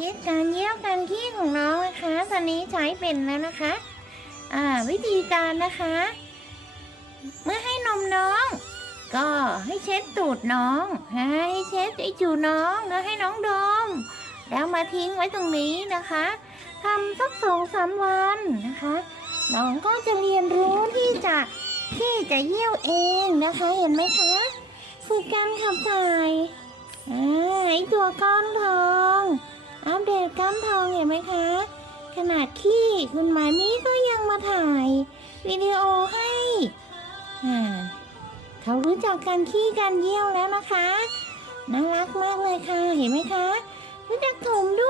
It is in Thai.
คิดการเยี่ยวการขี้ของน้องนะคะตอนนี้ใช้เป็นแล้วนะคะวิธีการนะคะ เมื่อให้นมน้อง ก็ให้เช็ดตูดน้องให้เช็ดไอจูน้องแล้วให้น้องดมแล้วมาทิ้งไว้ตรงนี้นะคะทำสัก2-3 วันนะคะน้องก็จะเรียนรู้ที่จะเยี่ยวเองนะคะเห็นไหมคะฝึกการขับถ่ายไอตัวก้อนทองอัปเดตก้อนทองเห็นไหมคะขนาดขี้คุณหมามีก็ยังมาถ่ายวิดีโอให้เขารู้จักการขี้การเยี่ยวแล้วนะคะน่ารักมากเลยค่ะเห็นไหมคะรู้จักถมด้วย